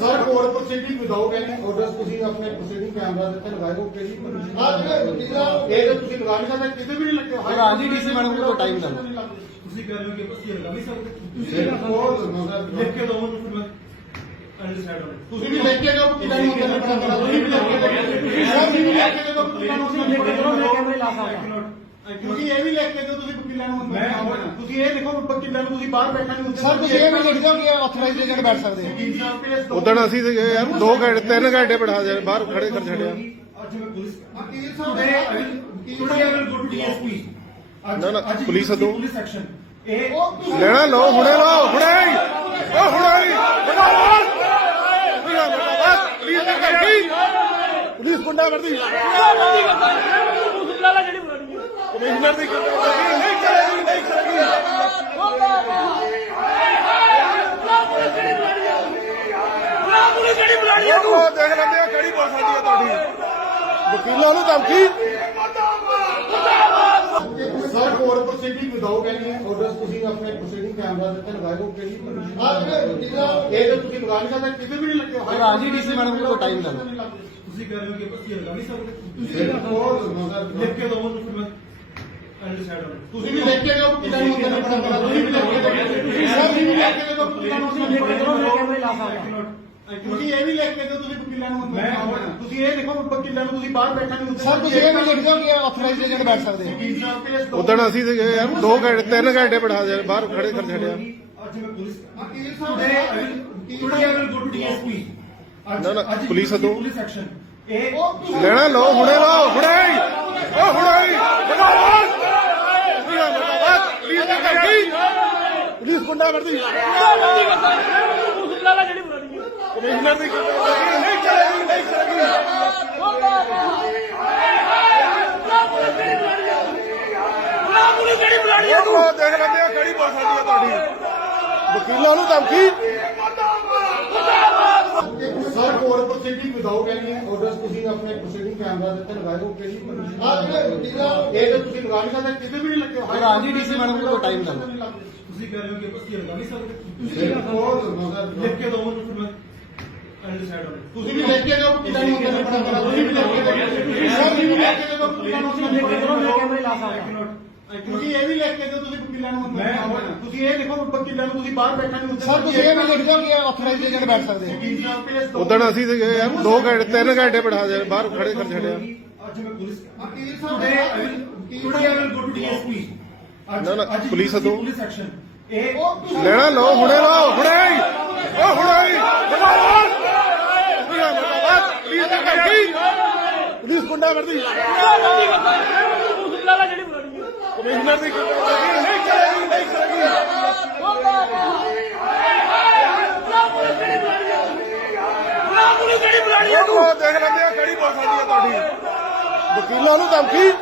Sir court proceeding without any orders ਤੁਸੀਂ ਆਪਣੇ proceeding camera ਦੇ ਉੱਤੇ ਲਗਾਏ ਹੋ ਕਿਹੜੀ ਹਾਂ, ਜਿਹੜੇ ਵਕੀਲਾਂ- ਇਹ ਤਾਂ ਤੁਸੀਂ ਲਗਾ ਨਹੀਂ ਸਕਦੇ ਕਿਤੇ ਵੀ ਨਹੀਂ ਲੱਗੇ ਹੋਏ ਹਾਂ ਜੀ, DC ਮੈਡਮ ਕੋਲ ਟਾਈਮ ਦਾ। ਤੁਸੀਂ ਕਹਿ ਰਹੇ ਹੋ ਕਿ ਅਸੀਂ ਲਗਾ ਨਹੀਂ ਸਕਦੇ। ਨਜ਼ਰ ਲਿਖ ਕੇ ਦਿਓ ਮੈਨੂੰ ਮੈਂ ਤੁਸੀਂ ਵੀ ਲੈ ਕੇ ਜਾਓ ਨੂੰ ਤੁਸੀਂ ਵੀ ਲੈ ਕੇ ਜਾਓ ਤੁਸੀਂ ਵੀ ਲੈ ਕੇ ਜਾਓ ਵਕੀਲਾਂ ਨੂੰ ਅੰਦਰ ਰੱਖਣਾ ਪੈਣਾ। ਤੁਸੀਂ ਇਹ ਵੀ ਲੈ ਕੇ ਜਾਓ ਤੁਸੀਂ ਵਕੀਲਾਂ ਨੂੰ ਅੰਦਰ ਮੈਂ-। ਤੁਸੀਂ ਇਹ ਦੇਖੋ ਵਕੀਲਾਂ ਨੂੰ ਤੁਸੀਂ ਬਾਹਰ ਬੈਠਾ ਨਹੀਂ ਸਰ ਤੁਸੀਂ ਇਹ ਵੀ ਲਿਖ ਦਿਓ ਕਿ ਆਥੋਰਾਈਜ਼ਡ ਏਜੰਟ ਬੈਠ ਸਕਦੇ ਆ। ਉਦਣ ਅਸੀਂ ਯਾਰ 2 ਘੰਟੇ 3 ਘੰਟੇ ਬਿਠਾ ਦੇ ਬਾਹਰ ਖੜੇ ਕਰ ਛੱਡਿਆ। ਨਾ, ਨਾ, ਪੁਲਿਸ ਸੱਦੋ। ਪੁਲਿਸ ਸੈਕਸ਼ਨ ਇਹ ਲੈਣਾ ਲਓ ਹੁਣੇ ਲਓ ਹੁਣੇ। ਉਹ ਹੁਣੇ। ਪੁਲਿਸ ਨੇ ਕਰਦੀ ਪੁਲਿਸ ਗੁੰਡਾ ਦੀ ਕਰਦੀ ਨਹੀਂ ਕਰੇਗੀ ਨਹੀਂ ਕਰੇਗੀ ਉਹ ਦੇਖ ਲੈਂਦੇ ਆ ਕਿਹੜੀ ਪੁਲਿਸ ਆਉਂਦੀ ਆ ਤੁਹਾਡੀ ਵਕੀਲਾਂ ਨੂੰ ਧਮਕੀ sir court proceeding without any orders ਤੁਸੀਂ ਆਪਣੇ ਪ੍ਰੋਸੀਡਿੰਗ ਕੈਮਰਾ ਦੇ ਉੱਤੇ ਲਗਾਏ ਕਿਹੜੀ ਹਾਂ, ਵਕੀਲਾਂ- ਇਹ ਤਾਂ ਤੁਸੀਂ ਲਗਾ ਨਹੀਂ ਸਕਦੇ ਕਿਤੇ ਵੀ ਨਹੀਂ ਲੱਗੇ ਹੋਏ ਹਾਂ ਜੀ, ਮੈਡਮ ਕੋਲ ਟਾਈਮ ਦਾ। ਤੁਸੀਂ ਕਹਿ ਰਹੇ ਹੋ ਕਿ ਅਸੀਂ ਲਗਾ ਨਹੀਂ ਸਕਦੇ ਤੁਸੀਂ ਕੋਰਟ ਲਿਖ ਕੇ ਦਿਓ ਤੁਸੀਂ ਮੈਂ ਅੰਡਰਸਟੈਂਡ ਹੋਣਾ ਤੁਸੀਂ ਵੀ ਲੈ ਕੇ ਜਾਓ ਵਕੀਲਾਂ ਨੂੰ ਅੰਦਰ ਰੱਖਣਾ ਪੈਣਾ ਤੁਸੀਂ ਵੀ ਲੈ ਕੇ ਜਾਓ ਤੁਸੀਂ ਸਭ ਵੀ ਲੈ ਕੇ ਜਾਓ ਵਕੀਲਾਂ ਨੂੰ ਅੰਦਰ ਲਾ ਸਕਦਾ ਤੁਸੀਂ ਇਹ ਵੀ ਲੈ ਕੇ ਜਾਓ ਤੁਸੀਂ ਵਕੀਲਾਂ ਨੂੰ ਪੈਣਾ। ਤੁਸੀਂ ਇਹ ਦੇਖੋ ਵਕੀਲਾਂ ਨੂੰ ਤੁਸੀਂ ਬਾਹਰ ਬੈਠਾ ਨਹੀਂ ਸਰ ਤੁਸੀਂ ਇਹ ਵੀ ਲਿਖ ਦਿਓ ਕਿ ਆਥੋਰਾਈਜ਼ਡ ਏਜੰਟ ਬੈਠ ਸਕਦੇ ਆ ਉਦਣ ਅਸੀਂ ਸੀਗੇ ਯਾਰ 2 ਘੰਟੇ 3 ਘੰਟੇ ਬਿਠਾ ਦੇ ਬਾਹਰ ਖੜੇ ਕਰ ਛੱਡਿਆ ਮੈਂ ਨਾ, ਨਾ, ਪੁਲਿਸ ਸੱਦੋ। ਪੁਲਿਸ ਸੈਕਸ਼ਨ ਇਹ ਲੈਣਾ ਲਓ ਹੁਣੇ ਲਓ ਹੁਣੇ। ਉਹ ਹੁਣੇ। ਬਣਾ ਲਓ। ਪੁਲਿਸ ਨੇ ਕਰਦੀ ਪੁਲਿਸ ਗੁੰਡਾ ਕਰਦੀ ਕਮਿਸ਼ਨਰ ਦੀ ਕਰਦੀ ਨਹੀਂ ਕਰੇਗੀ ਨਹੀਂ ਕਰੇਗੀ ਉਹ ਦੇਖ ਲੈਂਦੇ ਆ ਕਿਹੜੀ ਪੁਲਿਸ ਆਉਂਦੀ ਆ ਤੁਹਾਡੀ ਵਕੀਲਾਂ ਨੂੰ ਧਮਕੀ। Sir court proceeding without any orders ਤੁਸੀਂ ਆਪਣੇ ਪ੍ਰੋਸੀਡਿੰਗ ਕੈਮਰਾ ਦੇ ਉੱਤੇ ਲਗਾਏ ਹੋ ਕਿਹੜੀ ਜਿਹੜੇ ਵਕੀਲਾਂ- ਇਹ ਤਾਂ ਤੁਸੀਂ ਲਗਾ ਨਹੀਂ ਸਕਦੇ ਕਿਤੇ ਵੀ ਨਹੀਂ ਲੱਗੇ ਹੋਏ ਹਾਂ। ਜੀ, DC ਮੈਡਮ ਕੋਲ ਟਾਈਮ ਦਾ। ਤੁਸੀਂ ਕਹਿ ਰਹੇ ਹੋ ਕਿ ਅਸੀਂ ਲਗਾ ਨਹੀਂ ਸਕਦੇ। ਇਹ ਕੋਰਟ ਨਜ਼ਰ ਲਿਖ ਕੇ ਦਿਓ ਮੈਨੂੰ ਫਿਰ ਮੈਂ ਅੰਡਰਸਟੈਂਡ ਹੋਣਾ ਤੁਸੀਂ ਵੀ ਲੈ ਕੇ ਜਾਓ ਵਕੀਲਾਂ ਨੂੰ ਅੰਦਰ ਰੱਖਣਾ ਪੈਣਾ ਤੁਸੀਂ ਵੀ ਲੈ ਕੇ ਜਾਓ ਤੁਸੀਂ ਸਭ ਵੀ ਲੈ ਕੇ ਜਾਓ ਵਕੀਲਾਂ ਨੂੰ ਅੰਦਰ ਰੱਖਣਾ ਪੈਣਾ। ਕੈਮਰੇ ਲਾ ਸਕਦਾ ਤੁਸੀਂ ਇਹ ਵੀ ਲੈ ਕੇ ਜਾਓ ਤੁਸੀਂ ਵਕੀਲਾਂ ਨੂੰ ਪੈਣਾ। ਤੁਸੀਂ ਇਹ ਦੇਖੋ ਵਕੀਲਾਂ ਨੂੰ ਤੁਸੀਂ ਬਾਹਰ ਬੈਠਾ ਨਹੀਂ ਸਰ ਤੁਸੀਂ ਇਹ ਵੀ ਲਿਖ ਦਿਓ ਕਿ ਆਥੋਰਾਈਜ਼ਡ ਏਜੰਟ ਬੈਠ ਸਕਦੇ ਆ ਉਦਣ ਅਸੀਂ ਸੀਗੇ ਯਾਰ 2 ਘੰਟੇ 3 ਘੰਟੇ ਬਿਠਾ ਦੇ ਬਾਹਰ ਖੜੇ ਕਰ ਛੱਡਿਆ। ਅੱਜ ਮੈਂ ਪੁਲਿਸ ਵਕੀਲ ਸਾਹਿਬ today I will today I will go to DSP ਨਾ, ਨਾ, ਪੁਲਿਸ ਸੈਕਸ਼ਨ ਇਹ ਲੈਣਾ, ਲਓ, ਹੁਣੇ ਲਓ, ਹੁਣੇ ਹੀ। ਹੁਣੇ ਪੁਲਿਸ ਗੁੰਡਾ ਕਰਦੀ। ਕਮਿਸ਼ਨਰ ਦੀ ਨਹੀਂ ਕਰੇਗੀ ਨਹੀਂ ਕਰੇਗੀ ਉਹ ਦੇਖ ਲੈਂਦੇ ਆ, ਕਿਹੜੀ ਪੁਲਿਸ ਸਕਦੀ ਆ ਤੁਹਾਡੀ। ਵਕੀਲਾਂ ਨੂੰ ਧਮਕੀ।